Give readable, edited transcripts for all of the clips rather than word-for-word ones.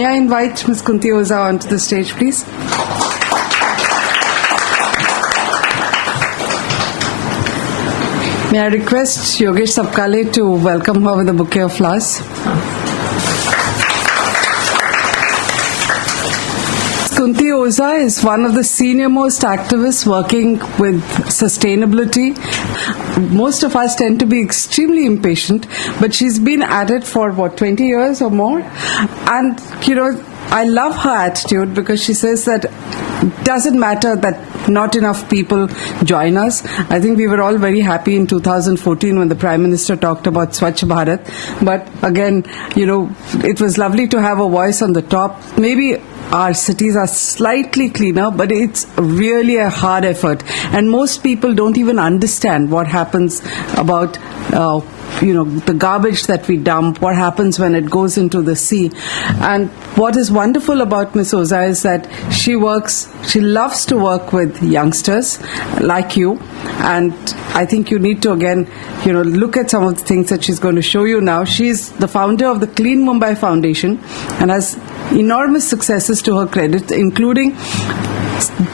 May I invite Ms. Kunti Oza onto the stage, please? May I request Yogesh Sapkale to welcome her with a bouquet of flowers? Kunti Oza is one of the senior-most activists working with sustainability. Most of us tend to be extremely impatient, but she's been at it for, 20 years or more? And, I love her attitude because she says that it doesn't matter that not enough people join us. I think we were all very happy in 2014 when the Prime Minister talked about Swachh Bharat. But again, it was lovely to have a voice on the top. Maybe our cities are slightly cleaner, but it's really a hard effort. And most people don't even understand what happens about the garbage that we dump, what happens when it goes into the sea. And what is wonderful about Ms. Oza is that she loves to work with youngsters like you. And I think you need to, again, look at some of the things that she's going to show you now. She's the founder of the Clean Mumbai Foundation and has enormous successes to her credit, including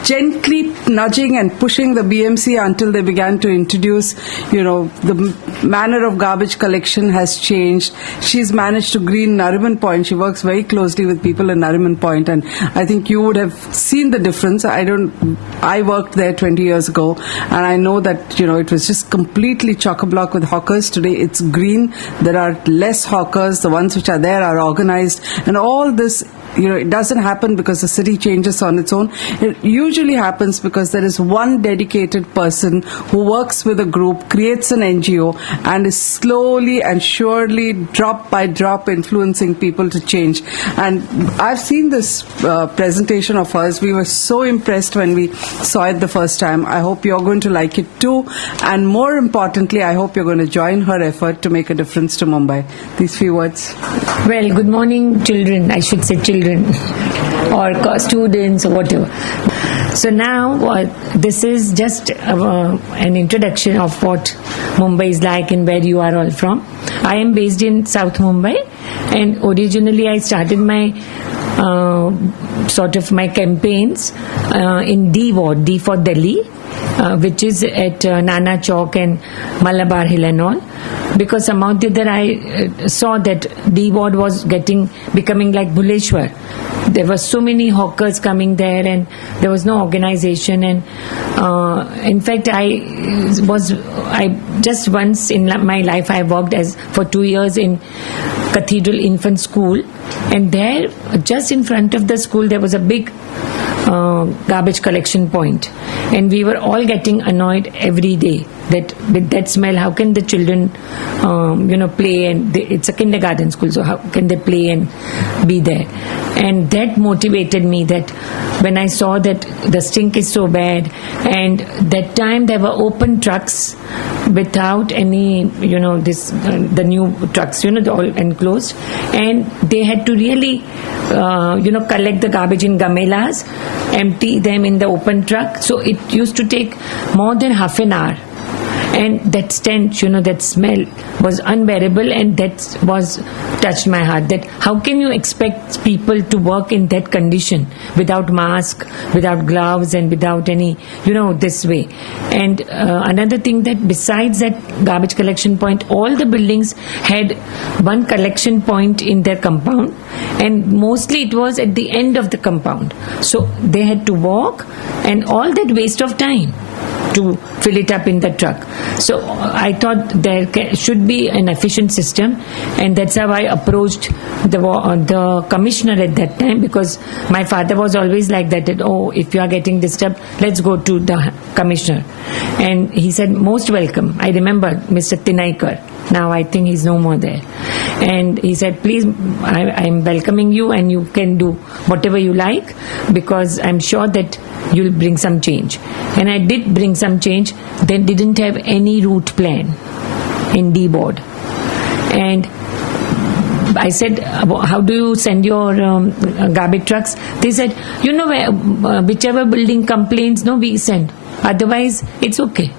gently nudging and pushing the BMC until they began to introduce, the manner of garbage collection has changed. She's managed to green Nariman Point. She works very closely with people in Nariman Point, and I think you would have seen the difference. I worked there 20 years ago, and I know that, it was just completely chock-a-block with hawkers. Today it's green. There are less hawkers. The ones which are there are organized, and all this, it doesn't happen because the city changes on its own. It usually happens because there is one dedicated person who works with a group, creates an NGO, and is slowly and surely, drop by drop, influencing people to change. And I've seen this presentation of hers. We were so impressed when we saw it the first time. I hope you're going to like it too. And more importantly, I hope you're going to join her effort to make a difference to Mumbai. These few words. Well, good morning, children. I should say children. Or students or whatever. So now this is just an introduction of what Mumbai is like and where you are all from. I am based in South Mumbai, and originally I started my my campaigns in D Ward, D for Delhi, which is at Nana Chowk and Malabar Hill and all. Because somehow that I saw that D Ward was becoming like Bhuleshwar. There were so many hawkers coming there, and there was no organization. And in fact, I just once in my life I worked for 2 years in Cathedral Infant School, and there, just in front of the school, there was a big garbage collection point, and we were all getting annoyed every day that with that smell, how can the children play, and it's a kindergarten school, so how can they play and be there? And that motivated me, that when I saw that the stink is so bad, and that time there were open trucks without any, the new trucks, all enclosed, and they had to really, collect the garbage in gamelas, empty them in the open truck. So it used to take more than half an hour. And that stench, that smell was unbearable, and that touched my heart. That how can you expect people to work in that condition without mask, without gloves, and without any, this way. And another thing, that besides that garbage collection point, all the buildings had one collection point in their compound, and mostly it was at the end of the compound. So they had to walk, and all that waste of time to fill it up in the truck. So I thought there should be an efficient system, and that's how I approached the commissioner at that time, because my father was always like that, if you are getting disturbed, let's go to the commissioner. And he said, most welcome. I remember Mr. Tinaikar. Now I think he's no more there. And he said, please, I'm welcoming you, and you can do whatever you like, because I'm sure that you'll bring some change. And I did bring some change. They didn't have any route plan in D board. And I said, how do you send your garbage trucks? They said, whichever building complains, we send. Otherwise, it's okay.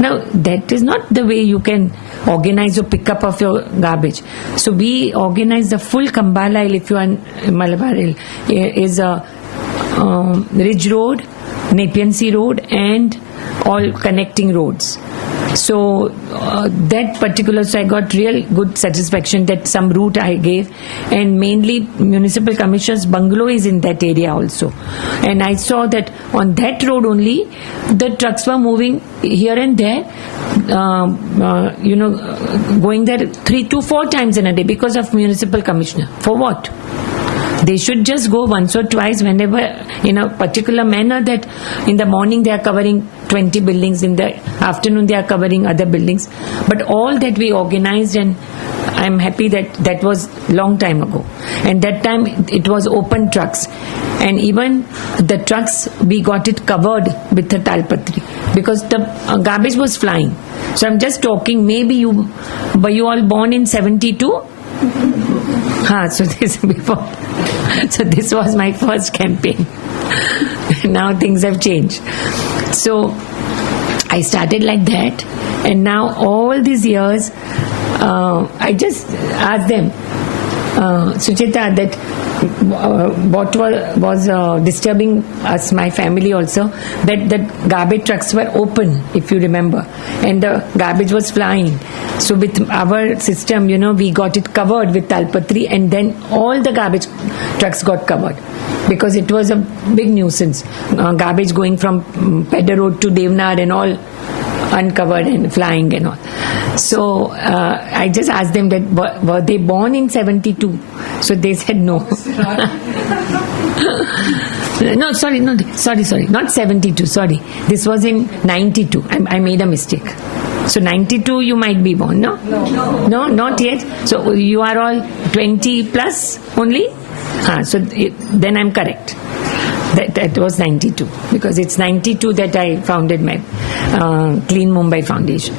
Now, that is not the way you can organize your pickup of your garbage. So we organize the full Kambala Hill, if you are in Malabar Hill, is a Ridge Road, Nepean Sea Road, and all connecting roads. So that particular, so I got real good satisfaction that some route I gave, and mainly municipal commissioner's bungalow is in that area also. And I saw that on that road only, the trucks were moving here and there, going there 3 to 4 times in a day because of municipal commissioner. For what? They should just go once or twice whenever, in a particular manner, that in the morning they are covering 20 buildings, in the afternoon they are covering other buildings. But all that we organized, and I'm happy that that was long time ago. And that time it was open trucks. And even the trucks, we got it covered with the talpatri because the garbage was flying. So I'm just talking, maybe were you all born in 72? So this before. So this was my first campaign. Now things have changed. So I started like that, and now all these years, I just asked them, Suchita, that what was disturbing us, my family also, that the garbage trucks were open, if you remember, and the garbage was flying. So with our system, we got it covered with talpatri, and then all the garbage trucks got covered because it was a big nuisance. Garbage going from Pedder Road to Devnar and all uncovered and flying and all. So I just asked them that were they born in 72? So they said no. No, sorry, not 72, sorry. This was in 92. I made a mistake. So 92 you might be born, no? No, not yet. So you are all 20 plus only? So then I'm correct. That was 92, because it's 92 that I founded my Clean Mumbai Foundation.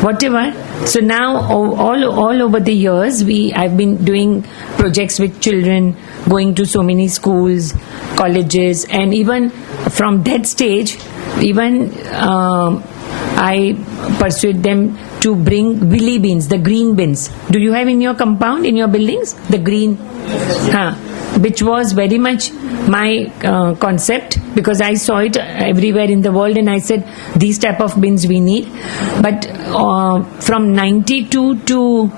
Whatever. So now all over the years, I've been doing projects with children, going to so many schools, colleges, and even from that stage, even I persuade them to bring willy beans, the green bins. Do you have in your compound, in your buildings, the green? Which was very much my concept, because I saw it everywhere in the world, and I said these type of bins we need. But from 92 to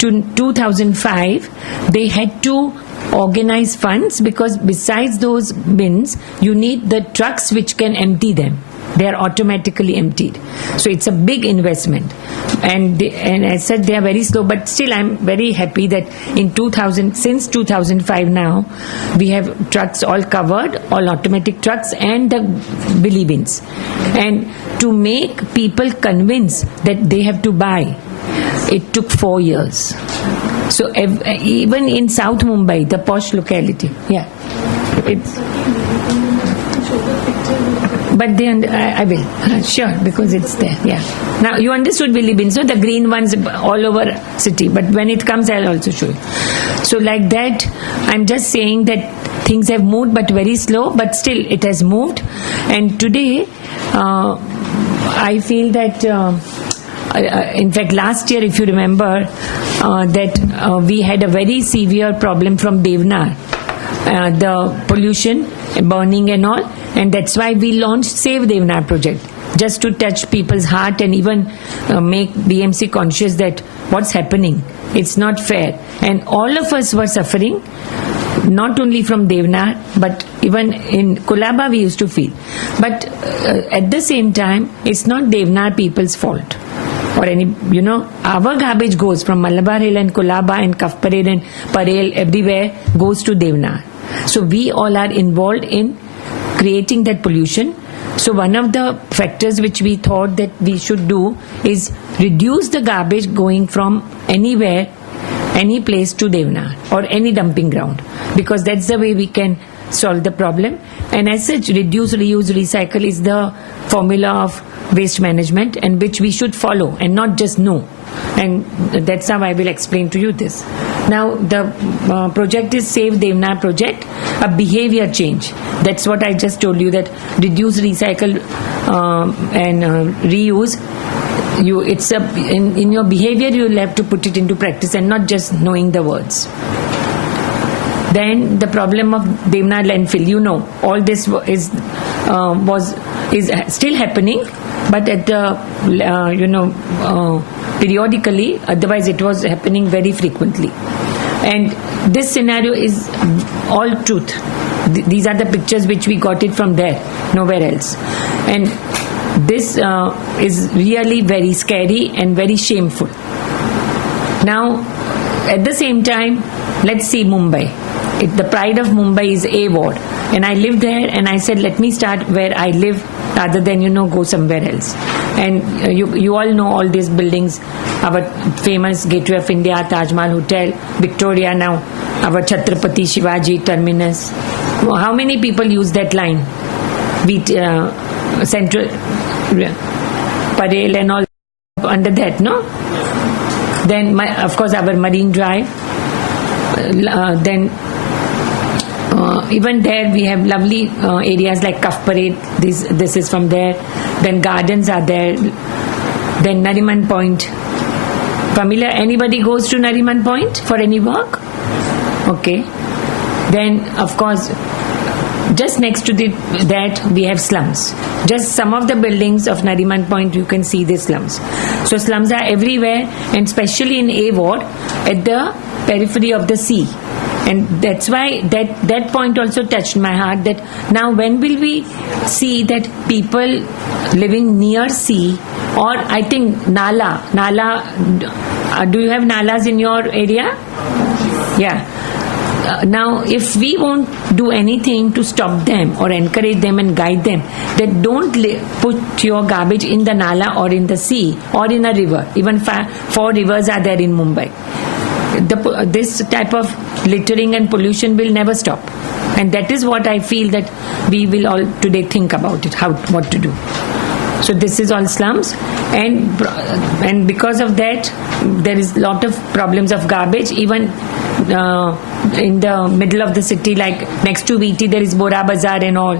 2005, they had to organize funds, because besides those bins, you need the trucks which can empty them. They are automatically emptied. So it's a big investment. And I said they are very slow, but still I'm very happy that since 2005 now, we have trucks all covered, all automatic trucks, and the billy bins. And to make people convinced that they have to buy, it took 4 years. So even in South Mumbai, the posh locality, but I will, sure, because it's there. Now you understood billy bins, so the green ones all over city. But when it comes, I'll also show you. So like that, I'm just saying that things have moved, but very slow. But still, it has moved. And today, I feel that. In fact, last year, if you remember, that we had a very severe problem from Devnar, the pollution, burning and all, and that's why we launched Save Devnar project, just to touch people's heart and even make BMC conscious that what's happening, it's not fair. And all of us were suffering, not only from Devnar, but even in Kolaba we used to feel. But at the same time, it's not Devnar people's fault. Or our garbage goes from Malabar Hill and Kolaba and Kafparel and Parel, everywhere goes to Devnar. So we all are involved in creating that pollution. So one of the factors which we thought that we should do is reduce the garbage going from anywhere, any place to Devnar or any dumping ground, because that's the way we can solve the problem. And as such, reduce, reuse, recycle is the formula of waste management, and which we should follow and not just know. And that's how I will explain to you this. Now, the project is Save Devna project, a behavior change. That's what I just told you, that reduce, recycle and reuse. It's in your behavior you will have to put it into practice and not just knowing the words. Then the problem of Devna landfill, all this is still happening, but at the periodically. Otherwise, it was happening very frequently. And this scenario is all truth. These are the pictures which we got it from there, nowhere else. And this is really very scary and very shameful. Now, at the same time, let's see Mumbai. The pride of Mumbai is A ward. And I lived there, and I said, let me start where I live rather than, go somewhere else. And you all know all these buildings, our famous Gateway of India, Taj Mahal Hotel, Victoria now, our Chhatrapati Shivaji terminus. How many people use that line? Central, Parel and all under that, no? Then, of course, our Marine Drive. Then even there we have lovely areas like Kaf Parade. This is from there. Then gardens are there. Then Nariman Point. Familiar? Anybody goes to Nariman Point for any work? Okay. Then, of course, just next to that we have slums. Just some of the buildings of Nariman Point you can see the slums. So slums are everywhere, and especially in A ward at the periphery of the sea. And that's why that point also touched my heart, that now when will we see that people living near sea, or I think Nala, do you have Nalas in your area? Yeah. Now, if we won't do anything to stop them or encourage them and guide them, then don't put your garbage in the Nala or in the sea or in a river. Even 4 rivers are there in Mumbai. This type of littering and pollution will never stop. And that is what I feel that we will all today think about it, what to do. So this is all slums, and because of that, there is a lot of problems of garbage. Even in the middle of the city, like next to VT, there is Bora Bazaar and all,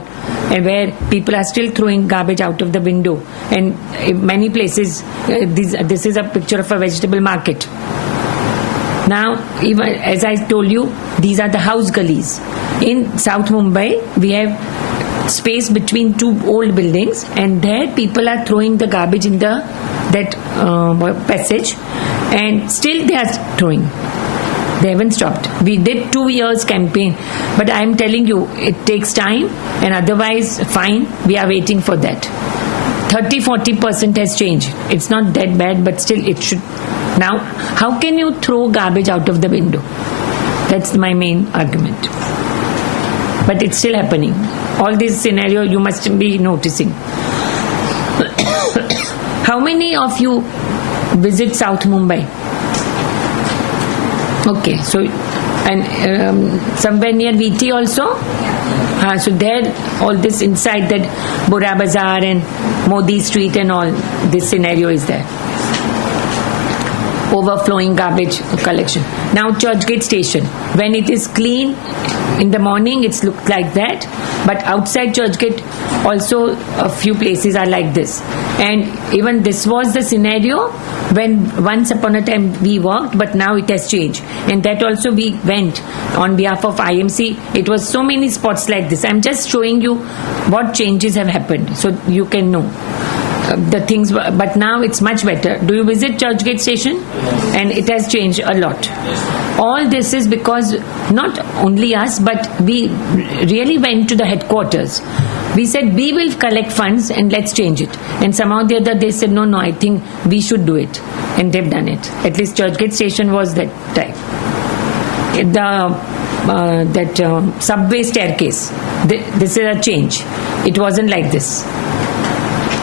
and where people are still throwing garbage out of the window. And in many places, this is a picture of a vegetable market. Now, even as I told you, these are the house gullies. In South Mumbai, we have space between 2 old buildings, and there people are throwing the garbage in that passage, and still they are throwing. They haven't stopped. We did 2 years campaign, but I am telling you, it takes time, and otherwise, fine, we are waiting for that. 30-40% has changed. It's not that bad, but still it should. Now, how can you throw garbage out of the window? That's my main argument. But it's still happening. All this scenario you must be noticing. How many of you visit South Mumbai? Okay, so and somewhere near VT also? So there, all this inside that Bora Bazaar and Modi Street and all, this scenario is there. Overflowing garbage collection. Now Churchgate station, when it is clean in the morning, it's looked like that, but outside Churchgate also a few places are like this. And even this was the scenario when once upon a time we worked, but now it has changed. And that also we went on behalf of IMC. It was so many spots like this. I'm just showing you what changes have happened so you can know the things, but now it's much better. Do you visit Churchgate station? And it has changed a lot. All this is because not only us, but we really went to the headquarters. We said we will collect funds and let's change it. And somehow the other they said no, I think we should do it, and they've done it. At least Churchgate station was that type. That subway staircase, this is a change. It wasn't like this,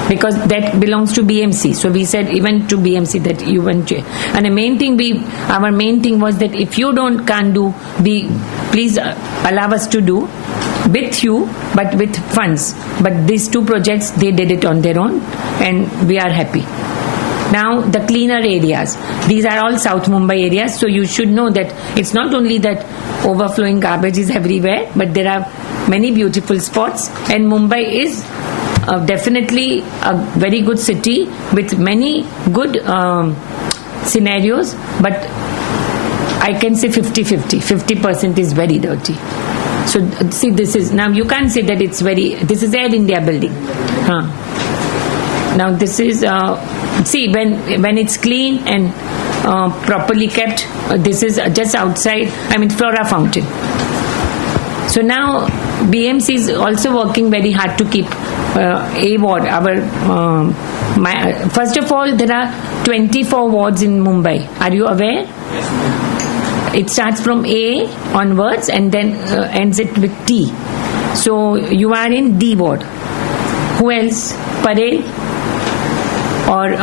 because that belongs to BMC. So we said even to BMC that you won't change. And our main thing was that if you can't do, please allow us to do. with you, but with funds. But these two projects, they did it on their own, and we are happy. Now, the cleaner areas. These are all South Mumbai areas, so you should know that it's not only that overflowing garbage is everywhere, but there are many beautiful spots, and Mumbai is definitely a very good city with many good scenarios, but I can say 50-50. 50% is very dirty. So see, this is, now you can't say that it's very, this is Air India building. Now this is, see, when it's clean and properly kept, this is just outside, Flora Fountain. So now BMC is also working very hard to keep A ward, first of all, there are 24 wards in Mumbai. Are you aware? Yes. It starts from A onwards and then ends it with T. So you are in D ward. Who else? Parel or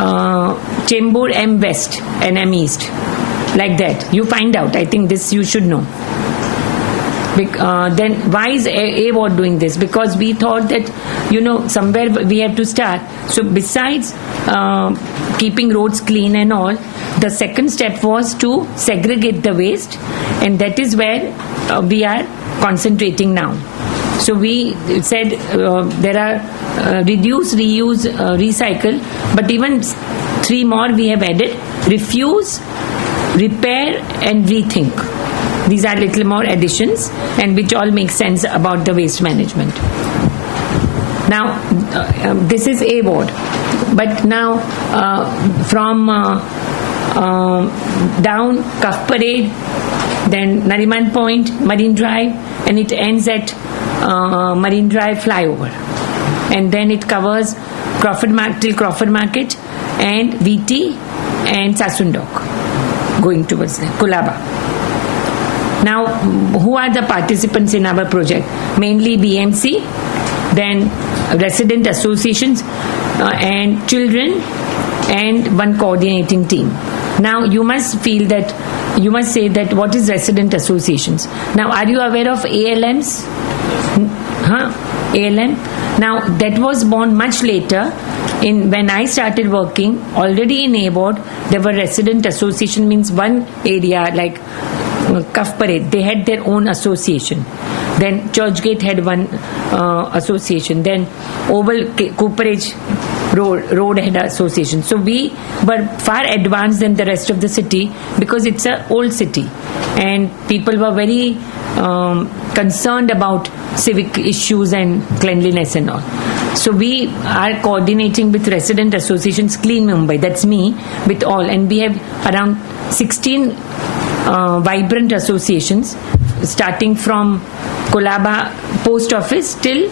Chembur M West and M East. Like that. You find out. I think this you should know. Then why is A ward doing this? Because we thought that, somewhere we have to start. So besides keeping roads clean and all, the second step was to segregate the waste, and that is where we are concentrating now. So we said there are reduce, reuse, recycle, but even 3 more we have added: refuse, repair and rethink. These are little more additions, and which all make sense about the waste management. Now, this is A ward, but now from down Cuff Parade, then Nariman Point, Marine Drive, and it ends at Marine Drive flyover, and then it covers till Crawford Market and VT and Sasundok, going towards Kulaba. Now, who are the participants in our project? Mainly BMC, then resident associations and children, and one coordinating team. Now, you must say that what is resident associations? Now, are you aware of ALMs? ALM? Now, that was born much later. When I started working, already in A ward, there were resident association, means one area like Cuff Parade, they had their own association. Then Churchgate had one association. Then Oval Cooperage Road had an association. So we were far advanced than the rest of the city because it's an old city, and people were very concerned about civic issues and cleanliness and all. So we are coordinating with resident associations, Clean Mumbai, that's me, with all, and we have around 16 vibrant associations starting from Kolaba Post Office till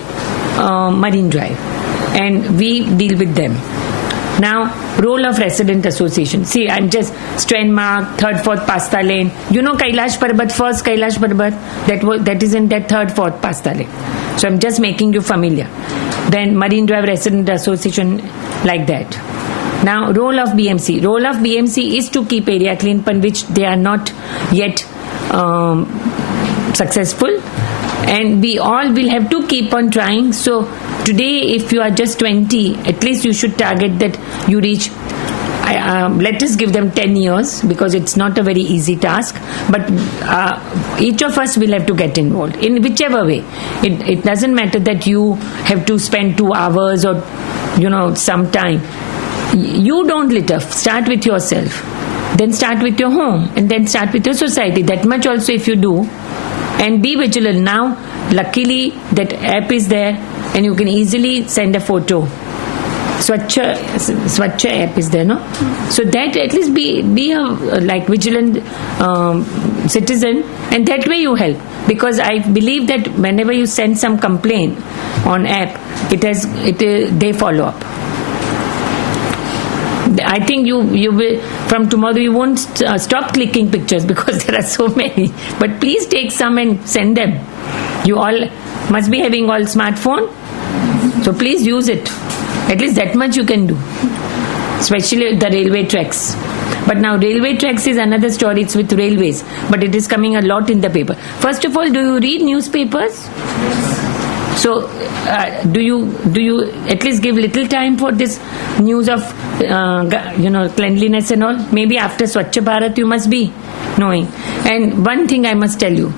Marine Drive, and we deal with them. Now, role of resident association. See, I'm just Strandmark, 3rd, 4th Pasta Lane. You know Kailash Parbat, first Kailash Parbat, that is in that 3rd, 4th Pasta Lane. So I'm just making you familiar. Then Marine Drive Resident Association, like that. Now, role of BMC. Role of BMC is to keep area clean, upon which they are not yet successful. And we all will have to keep on trying. So today, if you are just 20, at least you should target that you reach, let us give them 10 years, because it's not a very easy task. But each of us will have to get involved in whichever way. It doesn't matter that you have to spend 2 hours or, some time. You don't litter. Start with yourself. Then start with your home. And then start with your society. That much also if you do. And be vigilant. Now, luckily, that app is there and you can easily send a photo. Swachha app is there, no? So that at least be a vigilant citizen, and that way you help. Because I believe that whenever you send some complaint on app, they follow up. I think you will, from tomorrow you won't stop clicking pictures because there are so many. But please take some and send them. You all must be having all smartphone. So please use it. At least that much you can do. Especially the railway tracks. But now railway tracks is another story. It's with railways. But it is coming a lot in the paper. First of all, do you read newspapers? Yes. So, do you at least give little time for this news of cleanliness and all? Maybe after Swachh Bharat you must be knowing. And one thing I must tell you,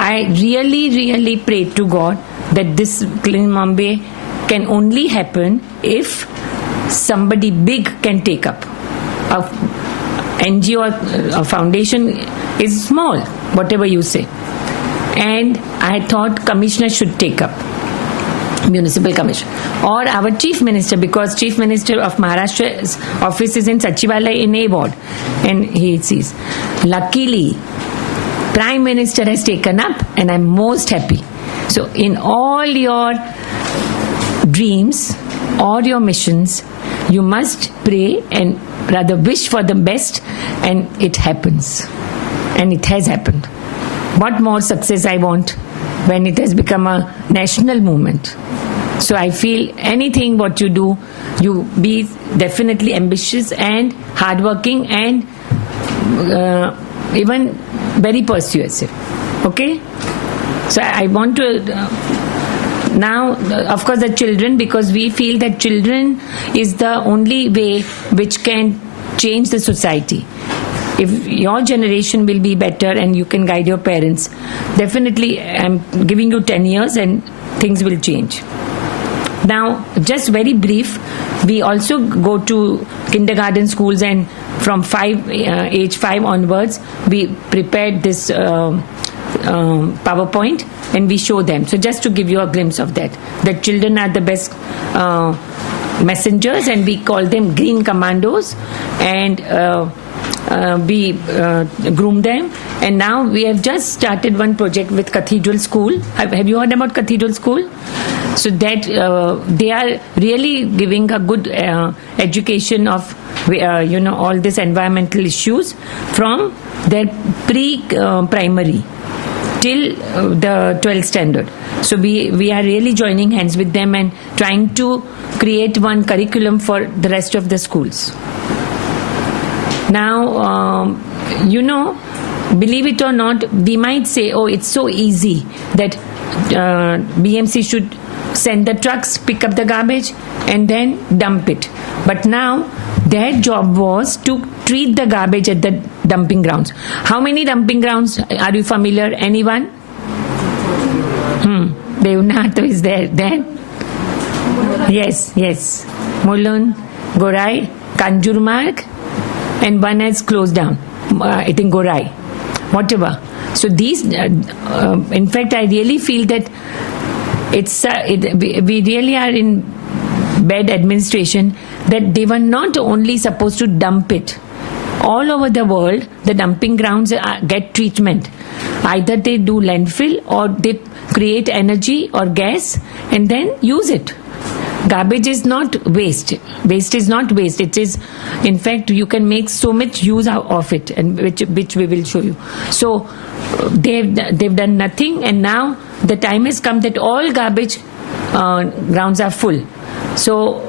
I really, really pray to God that this Clean Mumbai can only happen if somebody big can take up. A NGO or a foundation is small, whatever you say. And I thought commissioner should take up, municipal commissioner, or our chief minister, because chief minister of Maharashtra's office is in Sachivalaya in A ward, and he sees. Luckily, prime minister has taken up, and I'm most happy. So in all your dreams or your missions, you must pray and rather wish for the best, and it happens. And it has happened. What more success I want when it has become a national movement. So I feel anything what you do, you be definitely ambitious and hardworking and even very persuasive. Okay? So I want to now, of course, the children, because we feel that children is the only way which can change the society. If your generation will be better and you can guide your parents, definitely I'm giving you 10 years and things will change. Now, just very brief, we also go to kindergarten schools, and from age 5 onwards, we prepared this PowerPoint and we show them. So just to give you a glimpse of that, the children are the best messengers, and we call them green commandos, and we groom them. And now we have just started one project with Cathedral School. Have you heard about Cathedral School? So that they are really giving a good education of all these environmental issues from their pre-primary till the 12th standard. So we are really joining hands with them and trying to create one curriculum for the rest of the schools. Now, believe it or not, we might say, oh, it's so easy that BMC should send the trucks, pick up the garbage and then dump it. But now their job was to treat the garbage at the dumping grounds. How many dumping grounds are you familiar? Anyone? Devnath is there. Then? Yes. Mulund, Gorai, Kanjurmarg, and one has closed down. I think Gorai. Whatever. So these, in fact, I really feel that we really are in bad administration, that they were not only supposed to dump it. All over the world, the dumping grounds get treatment. Either they do landfill or they create energy or gas and then use it. Garbage is not waste. Waste is not waste. It is, in fact, you can make so much use of it, and which we will show you. So they've done nothing, and now the time has come that all garbage grounds are full. So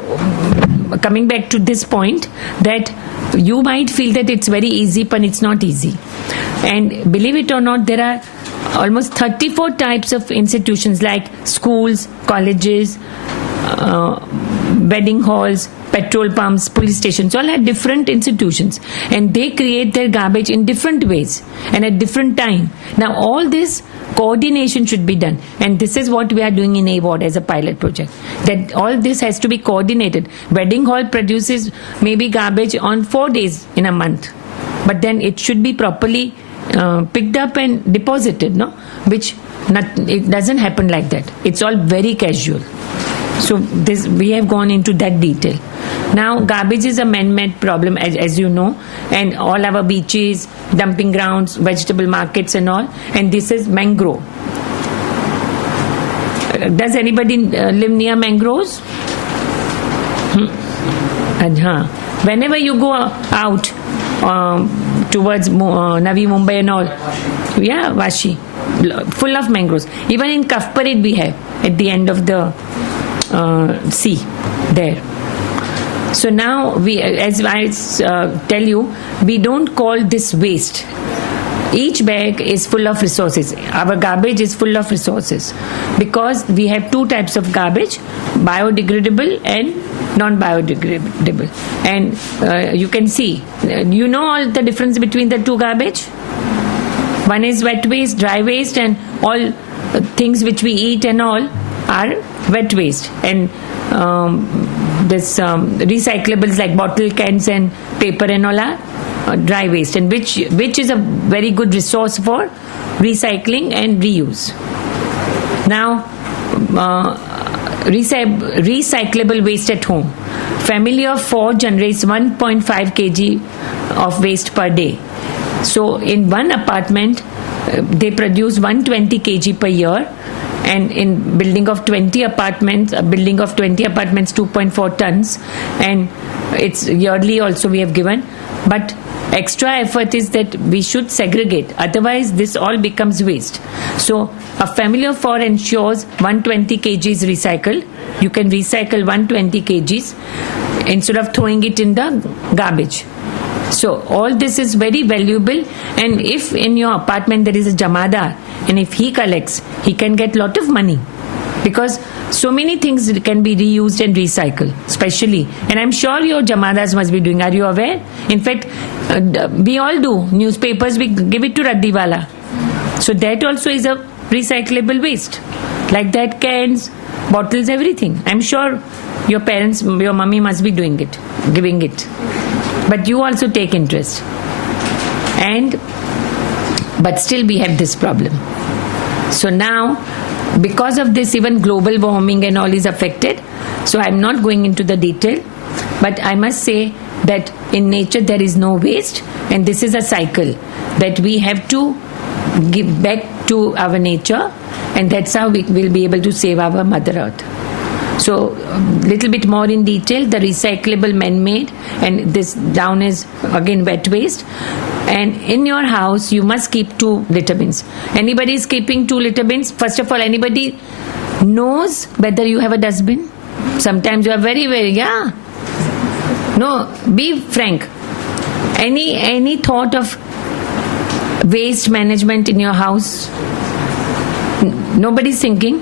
coming back to this point, that you might feel that it's very easy, but it's not easy. And believe it or not, there are almost 34 types of institutions like schools, colleges, wedding halls, petrol pumps, police stations, all are different institutions, and they create their garbage in different ways and at different time. Now all this coordination should be done, and this is what we are doing in A ward as a pilot project, that all this has to be coordinated. Wedding hall produces maybe garbage on 4 days in a month, but then it should be properly picked up and deposited, no? It doesn't happen like that. It's all very casual. So we have gone into that detail. Now, garbage is a man-made problem, as you know, and all our beaches, dumping grounds, vegetable markets and all, and this is mangrove. Does anybody live near mangroves? Whenever you go out towards Navi Mumbai and all, yeah, Vashi, full of mangroves. Even in Kafparit we have, at the end of the sea there. So now, as I tell you, we don't call this waste. each bag is full of resources. Our garbage is full of resources because we have two types of garbage, biodegradable and non-biodegradable. And you can see, you know all the difference between the two garbage? One is wet waste, dry waste, and all things which we eat and all are wet waste. And this recyclables like bottle, cans and paper and all are dry waste, and which is a very good resource for recycling and reuse. Now, recyclable waste at home. Family of 4 generates 1.5 kg of waste per day. So in one apartment, they produce 120 kg per year, and in building of 20 apartments, 2.4 tons, and it's yearly also we have given. But extra effort is that we should segregate, otherwise this all becomes waste. So a family of 4 ensures 120 kg is recycled. You can recycle 120 kgs instead of throwing it in the garbage. So all this is very valuable, and if in your apartment there is a jamadar and if he collects, he can get lot of money, because so many things can be reused and recycled, especially. And I'm sure your jamadars must be doing. Are you aware? In fact, we all do. Newspapers, we give it to Raddiwala. So that also is a recyclable waste. Like that, cans, bottles, everything. I'm sure your parents, your mummy must be doing it, giving it. But you also take interest. But still we have this problem. So now, because of this, even global warming and all is affected. So I'm not going into the detail, but I must say that in nature there is no waste, and this is a cycle that we have to give back to our nature, and that's how we will be able to save our Mother Earth. So little bit more in detail, the recyclable man-made, and this down is again wet waste. And in your house, you must keep 2 litter bins. Anybody is keeping 2 litter bins? First of all, anybody knows whether you have a dustbin? Sometimes you are very, yeah. No, be frank. Any thought of waste management in your house? Nobody's thinking? We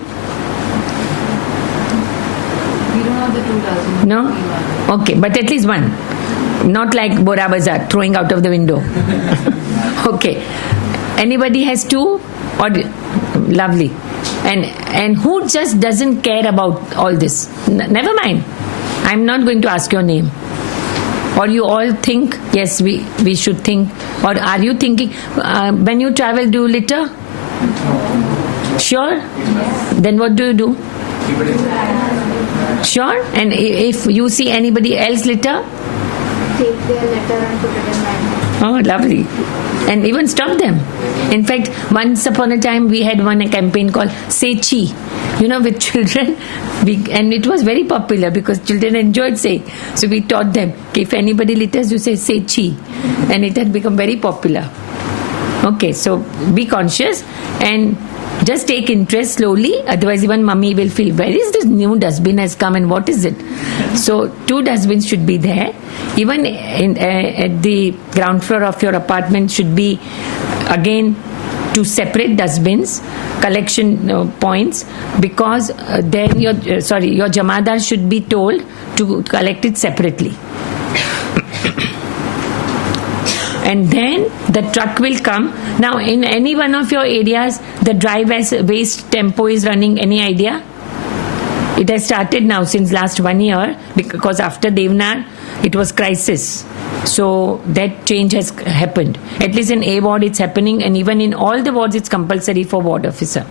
don't have the 2 dustbins. No? Okay, but at least one. Not like Bora Bazaar, throwing out of the window. Okay. Anybody has 2? Or lovely. And who just doesn't care about all this? Never mind. I'm not going to ask your name. Or you all think, yes, we should think. Or are you thinking, when you travel, do you litter? Sure? Then what do you do? Sure? And if you see anybody else litter? Take their litter and put it in my. Oh, lovely. And even stop them. In fact, once upon a time we had a campaign called Say Chi, with children. And it was very popular because children enjoyed saying. So we taught them, if anybody litters, you say Chi. And it had become very popular. Okay, so be conscious and just take interest slowly. Otherwise, even mummy will feel, where is this new dustbin has come and what is it? So 2 dustbins should be there. Even at the ground floor of your apartment should be, again, 2 separate dustbins, collection points, because then your jamadar should be told to collect it separately. And then the truck will come. Now, in any one of your areas, the dry waste tempo is running. Any idea? It has started now since last 1 year, because after Devnar, it was crisis. So that change has happened. At least in A ward it's happening, and even in all the wards it's compulsory for ward officer.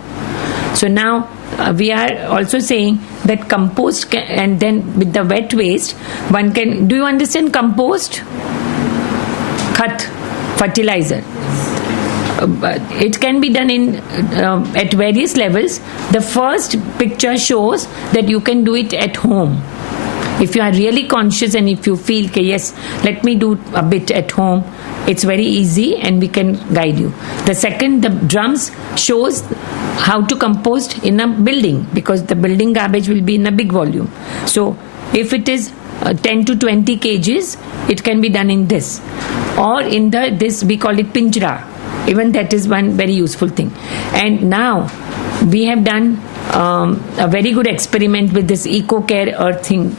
So now we are also saying that compost and then with the wet waste, one can... Do you understand compost? Khat, fertilizer. It can be done at various levels. The first picture shows that you can do it at home. If you are really conscious and if you feel, okay, yes, let me do a bit at home, it's very easy and we can guide you. The second, the drums shows how to compost in a building, because the building garbage will be in a big volume. So if it is 10 to 20 kgs, it can be done in this. Or in this, we call it pinjra. Even that is one very useful thing. And now we have done a very good experiment with this eco-care earthing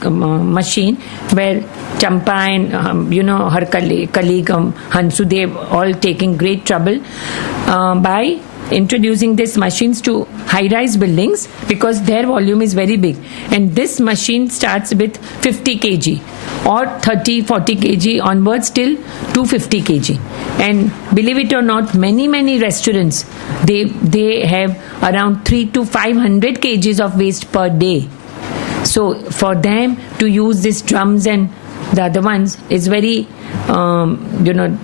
machine, where Champa and her colleague Hansu, they've all taken great trouble by introducing these machines to high-rise buildings, because their volume is very big. And this machine starts with 50 kg or 30, 40 kg onwards till 250 kg. And believe it or not, many restaurants, they have around 300 to 500 kgs of waste per day. So for them to use these drums and the other ones is very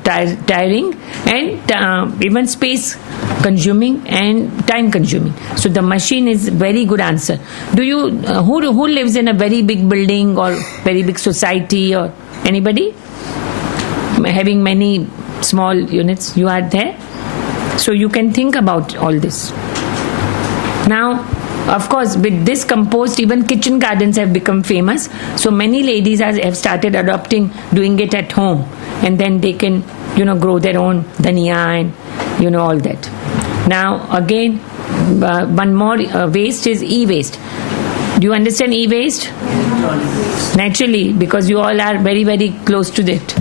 tiring and even space consuming and time consuming. So the machine is very good answer. Do you who lives in a very big building or very big society, or anybody having many small units? You are there, so you can think about all this. Now, of course, with this compost, even kitchen gardens have become famous. So many ladies have started adopting doing it at home, and then they can, grow their own dhania and, all that. Now, again, one more waste is e-waste. Do you understand e-waste? Naturally, because you all are very, very close to it.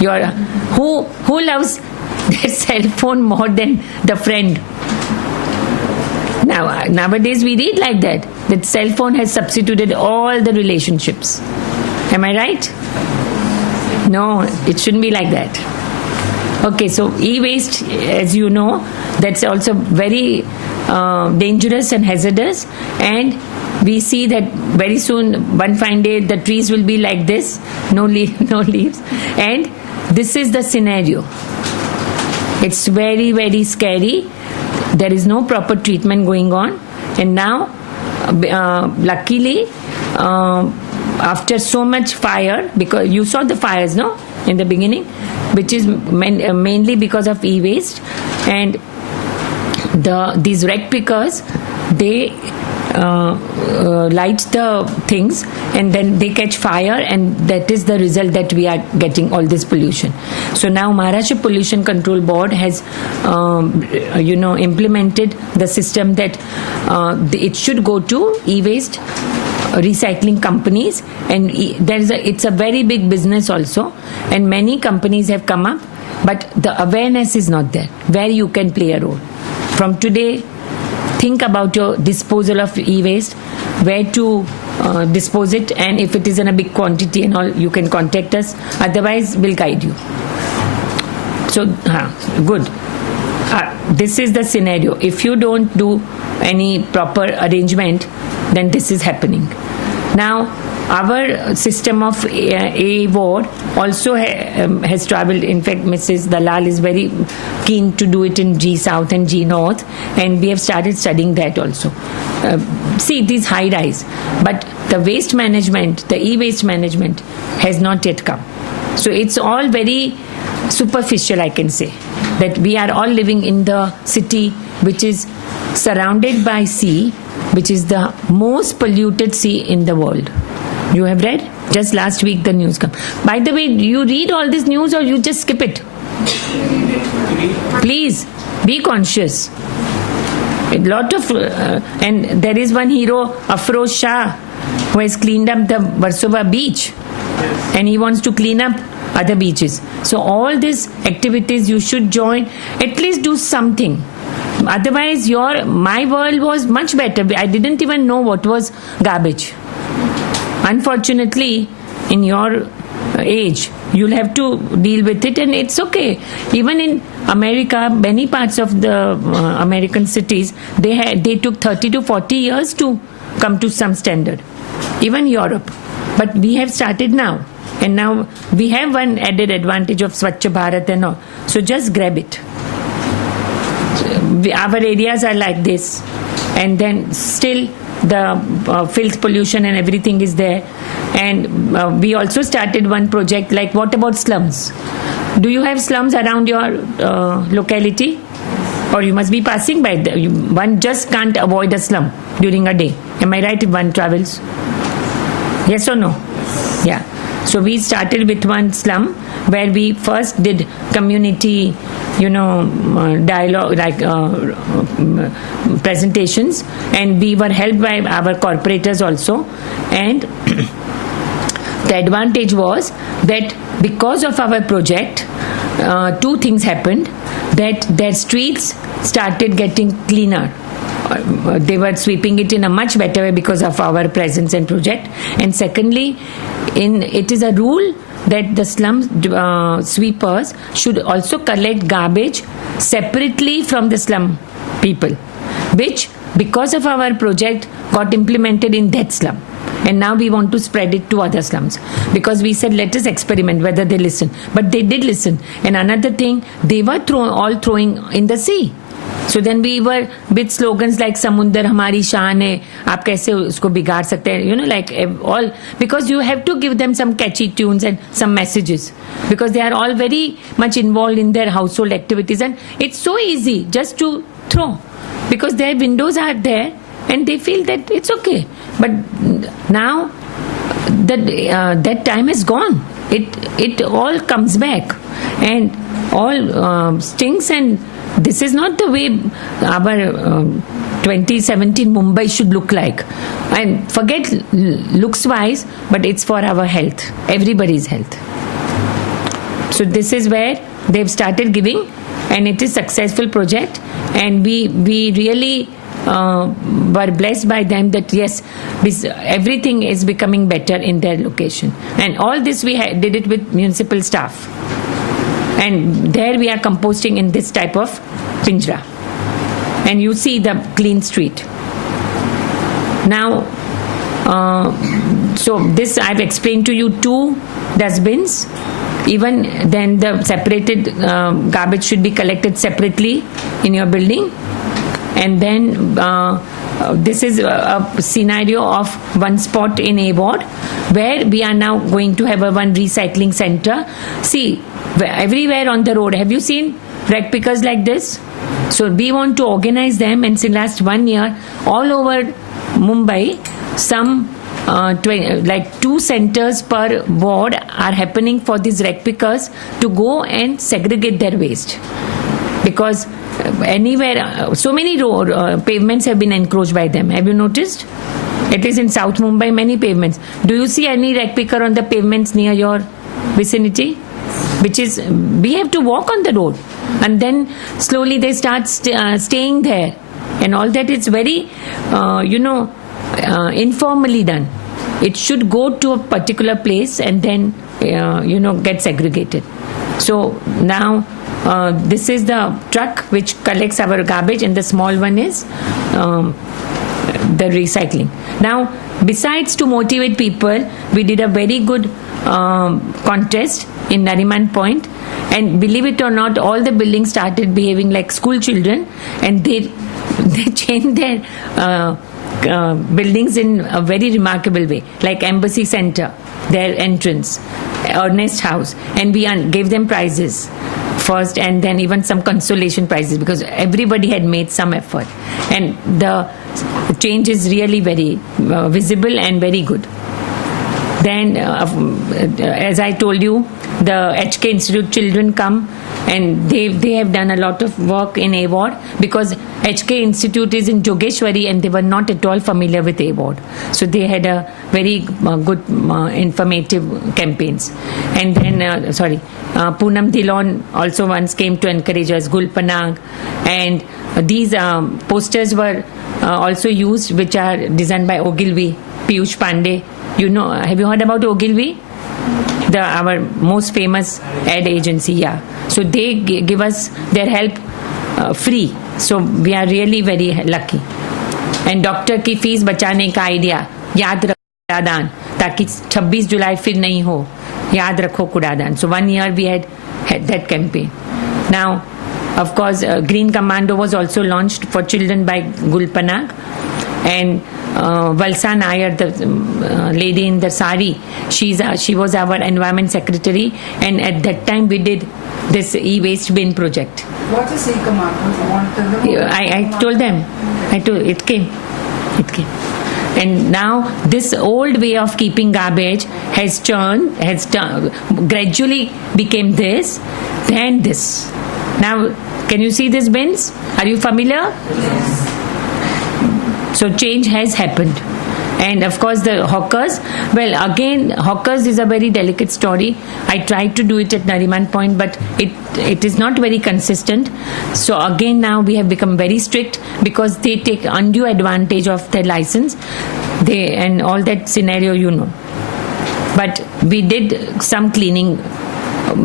Who loves their cell phone more than the friend? Now, nowadays we read like that cell phone has substituted all the relationships. Am I right? No, it shouldn't be like that. Okay, so e-waste, as you know, that's also very dangerous and hazardous. And we see that very soon, one fine day, the trees will be like this, no leaves. And this is the scenario. It's very, very scary. There is no proper treatment going on. And now, luckily, after so much fire, because you saw the fires, no, in the beginning, which is mainly because of e-waste, and these rag pickers, they light the things and then they catch fire, and that is the result that we are getting all this pollution. So now Maharashtra Pollution Control Board has implemented the system that it should go to e-waste recycling companies, and it's a very big business also, and many companies have come up, but the awareness is not there where you can play a role. From today, think about your disposal of e-waste, where to dispose it, and if it is in a big quantity and all, you can contact us. Otherwise, we'll guide you. So, good. This is the scenario. If you don't do any proper arrangement, then this is happening. Now, our system of A ward also has travelled. In fact, Mrs. Dalal is very keen to do it in G South and G North, and we have started studying that also. See, it is high rise, but the waste management, the e-waste management has not yet come. So it's all very superficial, I can say, that we are all living in the city which is surrounded by sea, which is the most polluted sea in the world. You have read? Just last week the news came. By the way, do you read all this news or you just skip it? Please, be conscious. A lot of, and there is one hero, Afroz Shah, who has cleaned up the Warsaw beach, and he wants to clean up other beaches. So all these activities you should join, at least do something. Otherwise, my world was much better. I didn't even know what was garbage. Unfortunately, in your age, you'll have to deal with it, and it's okay. Even in America, many parts of the American cities, they took 30 to 40 years to come to some standard. Even Europe. But we have started now. And now we have one added advantage of Swachh Bharat and all. So just grab it. Our areas are like this. And then still the filth pollution and everything is there. And we also started one project like, what about slums? Do you have slums around your locality? Or you must be passing by. One just can't avoid a slum during a day. Am I right if one travels? Yes or no? Yeah. So we started with one slum where we first did community, dialogue, like presentations, and we were helped by our corporators also. And the advantage was that because of our project, two things happened. That their streets started getting cleaner. They were sweeping it in a much better way because of our presence and project. And secondly, it is a rule that the slum sweepers should also collect garbage separately from the slum people, which because of our project got implemented in that slum. And now we want to spread it to other slums, because we said let us experiment whether they listen. But they did listen. And another thing, they were all throwing in the sea. So then we were with slogans like "Samundar hamari shaan hai, aap kaise usko bigaad sakte hain," like all, because you have to give them some catchy tunes and some messages, because they are all very much involved in their household activities, and it's so easy just to throw, because their windows are there and they feel that it's okay. But now that time is gone. It all comes back and all stinks, and this is not the way our 2017 Mumbai should look like. And forget looks wise, but it's for our health, everybody's health. So this is where they've started giving, and it is a successful project, and we really were blessed by them that yes, everything is becoming better in their location. And all this we did it with municipal staff, and there we are composting in this type of pinjra, and you see the clean street now. So this I've explained to you, 2 dustbins. Even then the separated garbage should be collected separately in your building. And then this is a scenario of one spot in a ward where we are now going to have one recycling center. See, everywhere on the road, have you seen rag pickers like this? So we want to organize them, and since last 1 year, all over Mumbai, some 2 centers per ward are happening for these rag pickers to go and segregate their waste. Because anywhere, so many pavements have been encroached by them. Have you noticed? It is in South Mumbai, many pavements. Do you see any rag picker on the pavements near your vicinity? Which is, we have to walk on the road, and then slowly they start staying there, and all that is very, informally done. It should go to a particular place and then, get segregated. So now this is the truck which collects our garbage, and the small one is the recycling. Now, besides to motivate people, we did a very good contest in Nariman Point, and believe it or not, all the buildings started behaving like school children, and they changed their buildings in a very remarkable way, like Embassy Center, their entrance, Ernest House, and we gave them prizes first, and then even some consolation prizes, because everybody had made some effort, and the change is really very visible and very good. Then, as I told you, the HK Institute children come, and they have done a lot of work in A ward, because HK Institute is in Jogeshwari and they were not at all familiar with A ward. So they had a very good informative campaigns. And then, Poonam Dhillon also once came to encourage us, Gulpanag, and these posters were also used, which are designed by Ogilvy, Piyush Pandey. Have you heard about Ogilvy? Our most famous ad agency, yeah. So they give us their help free. So we are really very lucky. And doctor की fees बचाने का idea, याद रखो कूड़ादान, ताकि 26 जुलाई फिर नहीं हो, याद रखो कूड़ादान. So 1 year we had that campaign. Now, of course, Green Commando was also launched for children by Gulpanag, and Valsa Nair, the lady in the sari, she was our environment secretary, and at that time we did this e-waste bin project. What is e-commando? I told them. It came. And now this old way of keeping garbage has gradually became this, then this. Now, can you see these bins? Are you familiar? Yes. So change has happened. And of course the hawkers, well again hawkers is a very delicate story. I tried to do it at Nariman Point, but it is not very consistent. So again now we have become very strict because they take undue advantage of their license. And all that scenario you know. But we did some cleaning.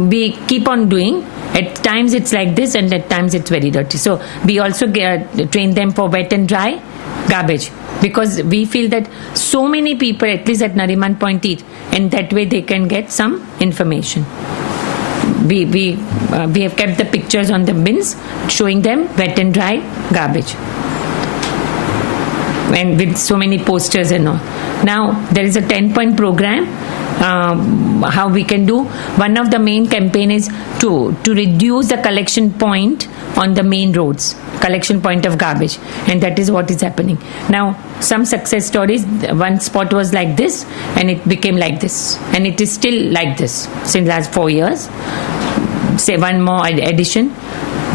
We keep on doing. At times it's like this and at times it's very dirty. So we also train them for wet and dry garbage. Because we feel that so many people, at least at Nariman Point, eat, and that way they can get some information. We have kept the pictures on the bins showing them wet and dry garbage, and with so many posters and all. Now there is a 10-point program. How we can do. One of the main campaign is to reduce the collection point on the main roads, collection point of garbage, and that is what is happening. Now some success stories, one spot was like this and it became like this, and it is still like this since last 4 years. Say one more addition.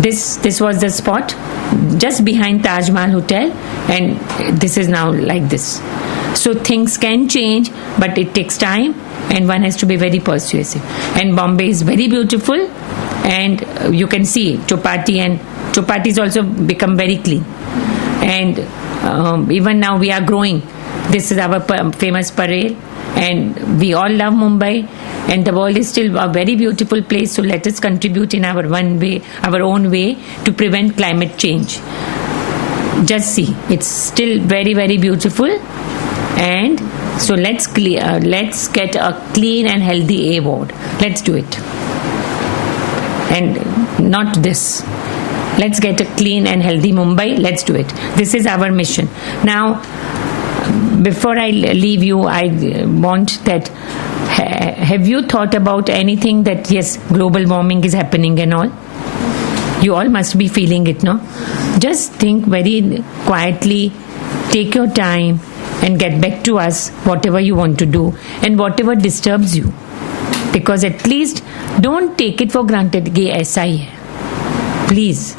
This was the spot just behind Taj Mahal Hotel, and this is now like this. So things can change, but it takes time and one has to be very persuasive. And Bombay is very beautiful, and you can see Chopati is also become very clean. And even now we are growing. This is our famous parade, and we all love Mumbai, and the world is still a very beautiful place. So let us contribute in our own way to prevent climate change. Just see, it's still very, very beautiful. And so let's get a clean and healthy award. Let's do it. And not this. Let's get a clean and healthy Mumbai. Let's do it. This is our mission. Now, before I leave you, I want that. Have you thought about anything that yes, global warming is happening and all? You all must be feeling it, no? Just think very quietly. Take your time. And get back to us whatever you want to do and whatever disturbs you. Because at least don't take it for granted. Ye aisa hi hai. Please.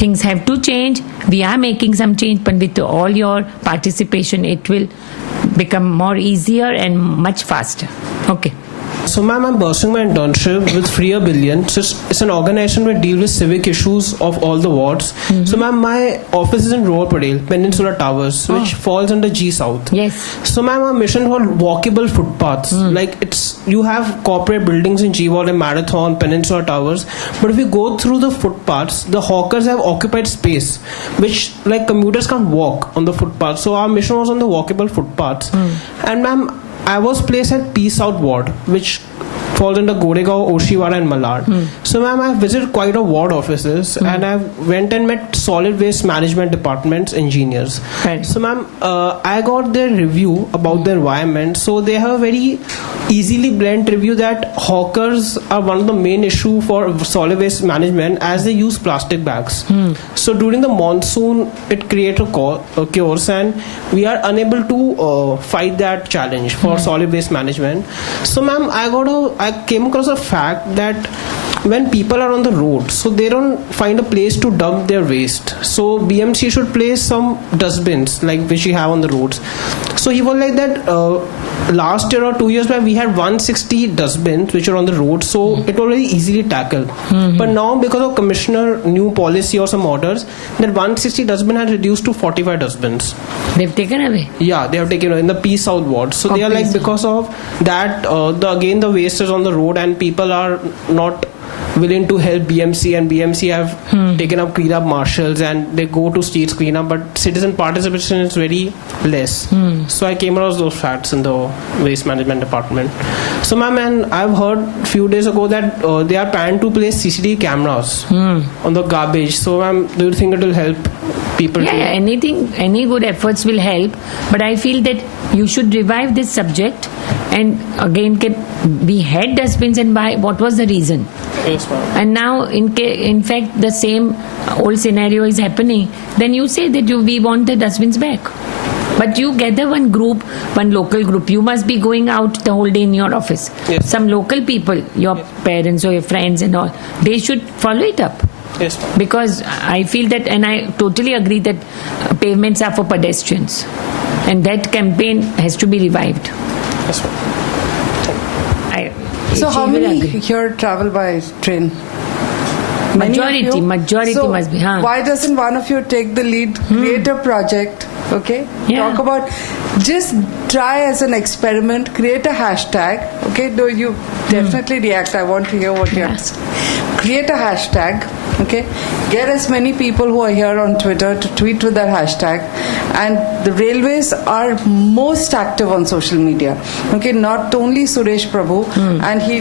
Things have to change. We are making some change, but with all your participation, it will become more easier and much faster. Okay. So, ma'am, I'm pursuing my internship with Free a Billion. So it's an organization that deals with civic issues of all the wards. Mm-hmm. So, ma'am, my office is in Roar Padel, Peninsula Towers, which falls under G South. Yes. So, ma'am, our mission for walkable footpaths. Like you have corporate buildings in G Wall and Marathon, Peninsula Towers. But if you go through the footpaths, the hawkers have occupied space, which like commuters can't walk on the footpath. So our mission was on the walkable footpaths. And, ma'am, I was placed at P South Ward, which falls under Goregaon, Oshiwara and Malad. So, ma'am, I visited quite a ward offices and I went and met solid waste management department's engineers. Right. So, ma'am, I got their review about the environment. So they have a very easily blend review that hawkers are one of the main issue for solid waste management as they use plastic bags. So during the monsoon, it creates a chaos and we are unable to fight that challenge for solid waste management. So, ma'am, I came across a fact that when people are on the road, so they don't find a place to dump their waste. So BMC should place some dustbins like which we have on the roads. So he was like that last year or 2 years back we had 160 dustbins which are on the road, so it was very easily tackled. But now because of commissioner new policy or some orders, that 160 dustbin has reduced to 45 dustbins. They've taken away? Yeah, they have taken away in the P South ward. So they are like, because of that the waste is on the road and people are not willing to help BMC, and BMC have taken up clean up marshals and they go to streets clean up, but citizen participation is very less. So I came across those facts in the waste management department. So, ma'am, and I've heard a few days ago that they are planning to place CCTV cameras on the garbage. So, ma'am, do you think it will help people? Yeah, any good efforts will help, but I feel that you should revive this subject. And again, we had dustbins, and what was the reason? Yes, ma'am. And now, in fact, the same old scenario is happening. Then you say that we want the dustbins back. But you gather one group, one local group. You must be going out the whole day in your office. Yes. Some local people, your parents or your friends and all, they should follow it up. Yes. Because I feel that, and I totally agree that pavements are for pedestrians. And that campaign has to be revived. Yes, ma'am. So she how will many agree. here travel by train? Many of you? Majority So must be. Huh? why doesn't one of you take the lead, create a project, okay? Yeah. Talk about, just try as an experiment, create a hashtag, okay? Though you definitely react, I want to hear what you have to say. Create a hashtag, okay? Get as many people who are here on Twitter to tweet with that hashtag. And the railways are most active on social media, okay? Not only Suresh Prabhu, and he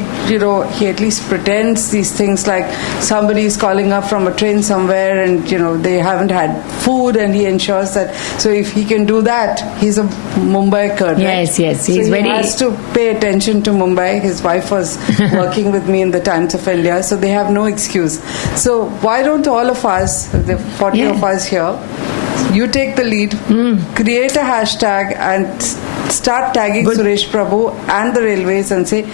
at least pretends these things like somebody is calling up from a train somewhere and, they haven't had food, and he ensures that. So if he can do that, he's a Mumbaiker, right? Yes. He's so very. He has to pay attention to Mumbai. His wife was working with me in the Times of India, so they have no excuse. So why don't all of us, the 40 of us here, you take the lead, create a hashtag and start tagging Suresh Prabhu and the railways and say,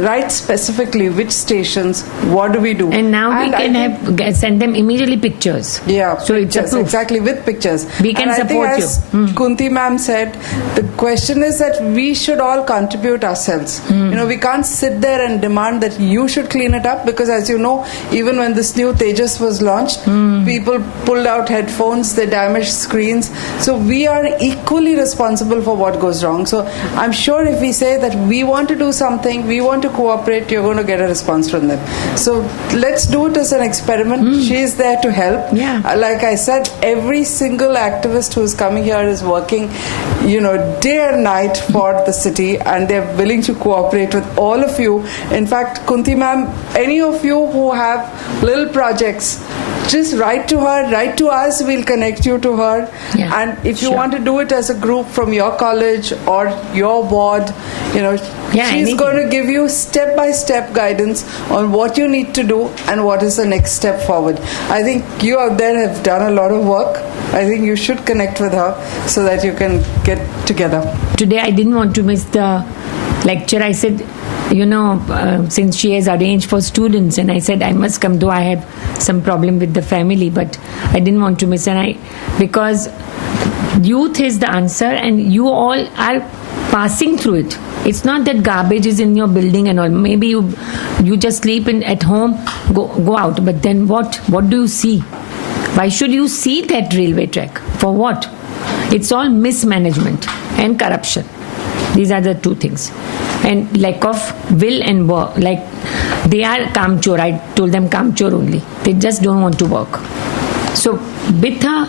write specifically which stations, what do we do. And now we can send them immediately pictures. Yeah, so pictures, it's a proof. exactly, with pictures. We can and support I think you. As Kunti ma'am said, the question is that we should all contribute ourselves. We can't sit there and demand that you should clean it up, because as you know, even when this new Tejas was launched, people pulled out headphones, they damaged screens. So we are equally responsible for what goes wrong. So I'm sure if we say that we want to do something, we want to cooperate, you're going to get a response from them. So let's do it as an experiment. She's there to help. Yeah. Like I said, every single activist who's coming here is working, day and night for the city, and they're willing to cooperate with all of you. In fact, Kunti ma'am, any of you who have little projects, just write to her, write to us, we'll connect you to her. Yeah, and if you sure. want to do it as a group from your college or your ward, she's anything. going to give you step-by-step guidance on what you need to do and what is the next step forward. I think you out there have done a lot of work. I think you should connect with her so that you can get together. Today I didn't want to miss the lecture. I said, since she has arranged for students, and I said I must come, though I have some problem with the family, but I didn't want to miss. Because youth is the answer, and you all are passing through it. It's not that garbage is in your building and all. Maybe you just sleep at home, go out. But then what? What do you see? Why should you see that railway track? For what? It's all mismanagement and corruption. These are the two things. And lack of will and work. Like, they are kamchor. I told them kamchor only. They just don't want to work. So with a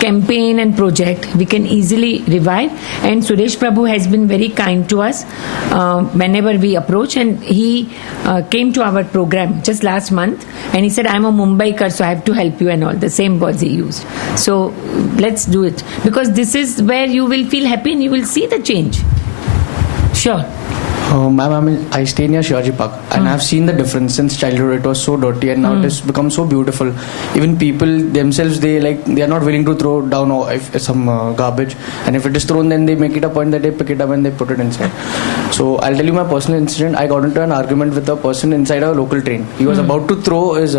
campaign and project, we can easily revive. And Suresh Prabhu has been very kind to us whenever we approach. And he came to our program just last month, and he said, I'm a Mumbaikar, so I have to help you and all. The same words he used. So let's do it. Because this is where you will feel happy and you will see the change. Sure. Ma'am, I stay near Shivaji Park, and I've seen the difference. Since childhood it was so dirty, and now it has become so beautiful. Even people themselves, they are not willing to throw down some garbage, and if it is thrown, then they make it a point that they pick it up and they put it inside. So I'll tell you my personal incident. I got into an argument with a person inside a local train. He was about to throw his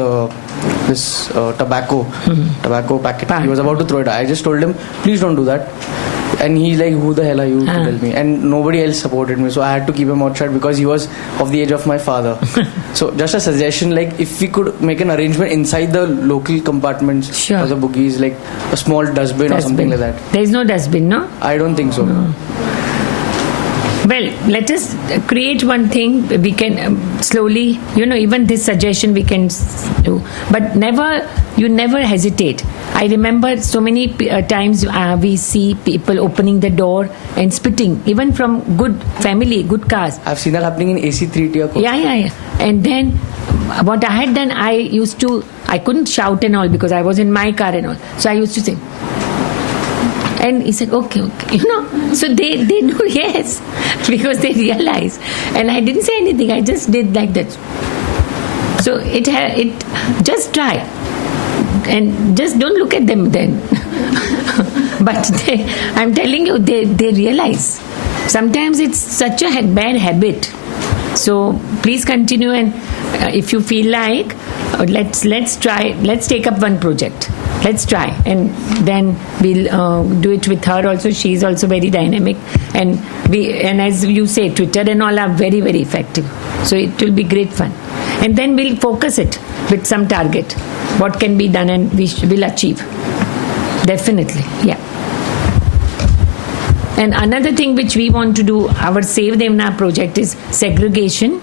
tobacco packet. He was about to throw it. I just told him, please don't do that. And he's like, who the hell are you to tell me? And nobody else supported me, so I had to keep him outside because he was of the age of my father. So just a suggestion, like if we could make an arrangement inside the local compartments Sure. for the boogies, like a small dustbin or something like that. There is no dustbin, no? I don't think so. Well, let us create one thing. We can slowly, even this suggestion we can do. But you never hesitate. I remember so many times we see people opening the door and spitting, even from good family, good cars. I've seen that happening in AC3 tier coach. Yeah. And then what I had done, I couldn't shout and all because I was in my car and all. So I used to sing. And he said, okay. So they do, yes, because they realize. And I didn't say anything. I just did like that. So it just try. And just don't look at them then. But I'm telling you, they realize. Sometimes it's such a bad habit. So please continue, and if you feel like, let's try. Let's take up one project. Let's try, and then we'll do it with her also. She's also very dynamic, and as you say, Twitter and all are very, very effective. So it will be great fun, and then we'll focus it with some target. What can be done, and we will achieve. Definitely, yeah. And another thing which we want to do, our Save Devna project, is segregation,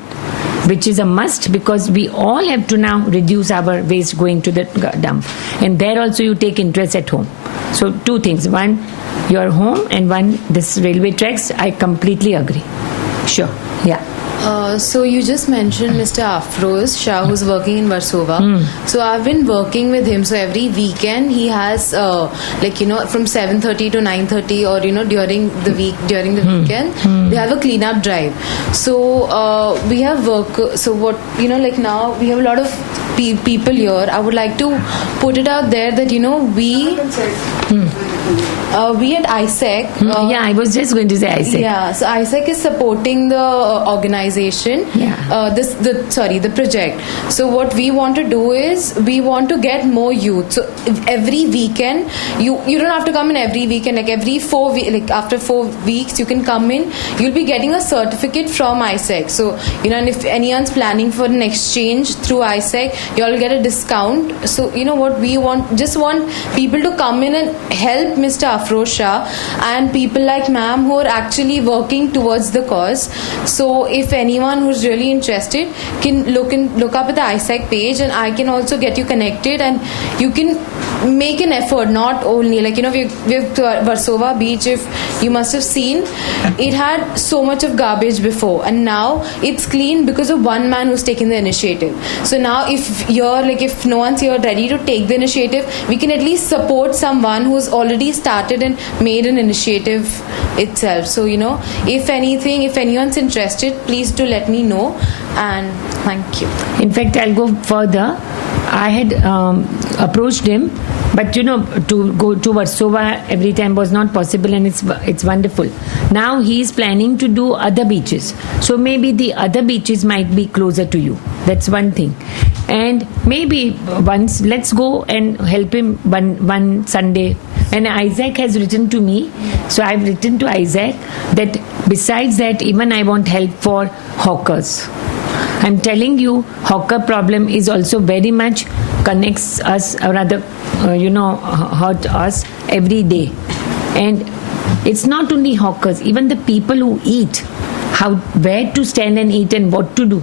which is a must, because we all have to now reduce our waste going to the dump. And there also you take interest at home. So two things. One, your home, and one, this railway tracks. I completely agree. Sure. Yeah. So you just mentioned Mr. Afroz Shah, who's working in Warsaw. So I've been working with him. So every weekend he has from 7:30 to 9:30, or during the weekend they have a cleanup drive. So we have work. So what now we have a lot of people here. I would like to put it out there that we at ISEC. I was just going to say ISEC. Yeah, so ISEC is supporting the organization. The project. So what we want to do is we want to get more youth. So every weekend, you don't have to come in every weekend. Like every after 4 weeks, you can come in. You'll be getting a certificate from ISEC. So and if anyone's planning for an exchange through ISEC, you'll get a discount. So what we want people to come in and help Mr. Afroz Shah and people like ma'am who are actually working towards the cause. So if anyone who's really interested can look up at the ISEC page, and I can also get you connected, and you can make an effort. Not only we've Warsaw Beach, if you must have seen, it had so much of garbage before, and now it's clean because of one man who's taken the initiative. So now if no one's here ready to take the initiative, we can at least support someone who's already started and made an initiative itself. So if anyone's interested, please do let me know, and thank you. In fact, I'll go further. I had approached him, but to go to Warsaw every time was not possible, and it's wonderful. Now he's planning to do other beaches, so maybe the other beaches might be closer to you. That's one thing. And maybe once, let's go and help him one Sunday. And Isaac has written to me, so I've written to Isaac that besides that, even I want help for hawkers. I'm telling you, hawker problem is also very much connects us, or rather, hurt us every day. And it's not only hawkers, even the people who eat, where to stand and eat and what to do.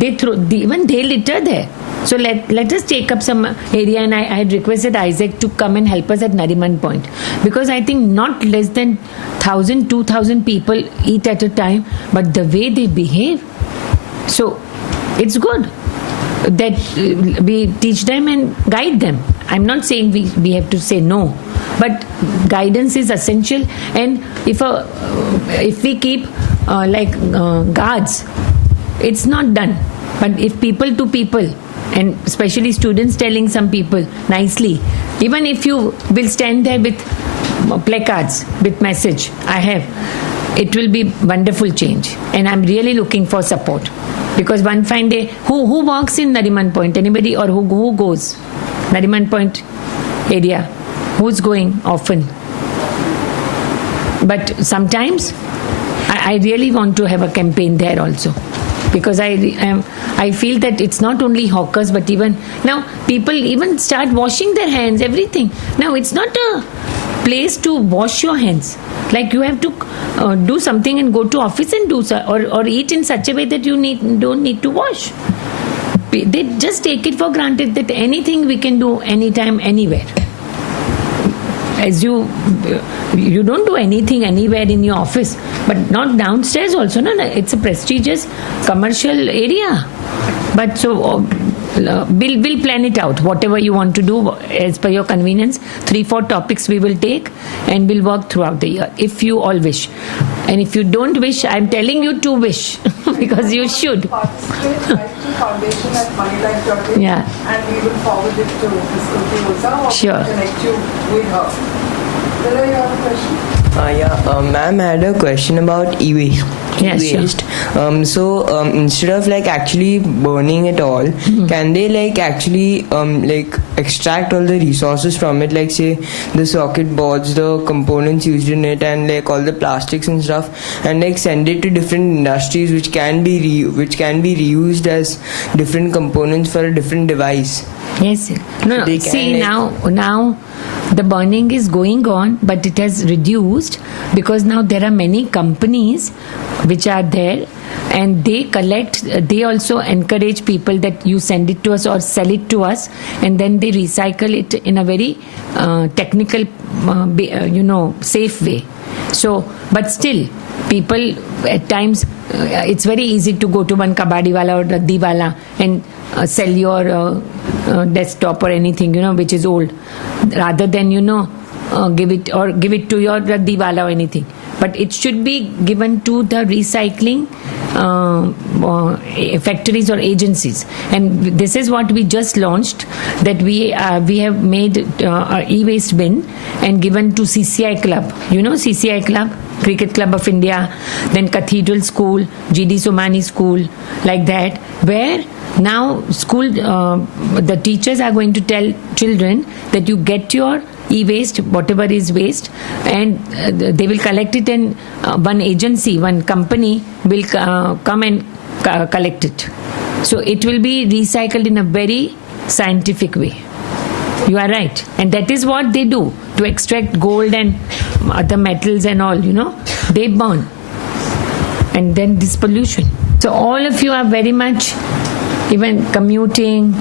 Even they litter there. So let us take up some area, and I had requested Isaac to come and help us at Nariman Point, because I think not less than 1,000, 2,000 people eat at a time, but the way they behave. So it's good that we teach them and guide them. I'm not saying we have to say no, but guidance is essential. And if we keep guards, it's not done. But if people to people, and especially students telling some people nicely, even if you will stand there with placards with message, it will be wonderful change. And I'm really looking for support, because one fine day, who walks in Nariman Point? Anybody? Or who goes Nariman Point area? Who's going often? But sometimes I really want to have a campaign there also, because I feel that it's not only hawkers, but even now people even start washing their hands, everything. Now it's not a place to wash your hands. Like you have to do something and go to office and do or eat in such a way that you don't need to wash. They just take it for granted that anything we can do anytime, anywhere. As you don't do anything anywhere in your office, but not downstairs also. No, it's a prestigious commercial area. But so we'll plan it out, whatever you want to do as per your convenience. 3-4 topics we will take, and we'll work throughout the year, if you all wish. And if you don't wish, I'm telling you to wish, because you should. Foundation at Moneylife.in, yeah. And we will forward it to Ms. Kunti Oza, or sure. connect you with her. Hello, you have a question? Ma'am, I had a question about e-waste. Yeah, sure. Instead of like actually burning it all, can they like actually like extract all the resources from it, like say the circuit boards, the components used in it, and like all the plastics and stuff, and like send it to different industries which can be reused as different components for a different device? Yes. No. They See, can, now the burning is going on, but it has reduced because now there are many companies which are there, and they collect. They also encourage people that you send it to us or sell it to us, and then they recycle it in a very technical, safe way. So, but still, people at times, it's very easy to go to one kabadi wala or raddi wala and sell your desktop or anything, which is old, rather than, give it to your raddi wala or anything. But it should be given to the recycling factories or agencies. And this is what we just launched, that we have made a e-waste bin and given to CCI Club. CCI Club? Cricket Club of India, then Cathedral School, GD Somani School, like that, where now school, the teachers are going to tell children that you get your e-waste, whatever is waste, and they will collect it, and one agency, one company will come and collect it. So it will be recycled in a very scientific way. You are right. And that is what they do to extract gold and other metals and all, they burn. And then this pollution. So all of you are very much even commuting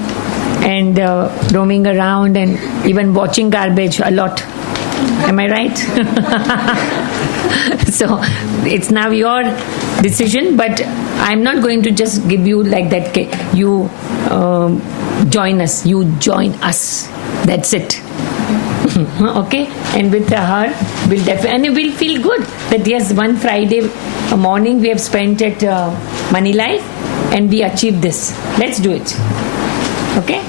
and roaming around and even watching garbage a lot. Am I right? So it's now your decision, but I'm not going to just give you like that. You join us. You join us. That's it. Okay? And with her, we'll definitely, and we'll feel good that yes, one Friday morning we have spent at Moneylife and we achieved this. Let's do it. Okay?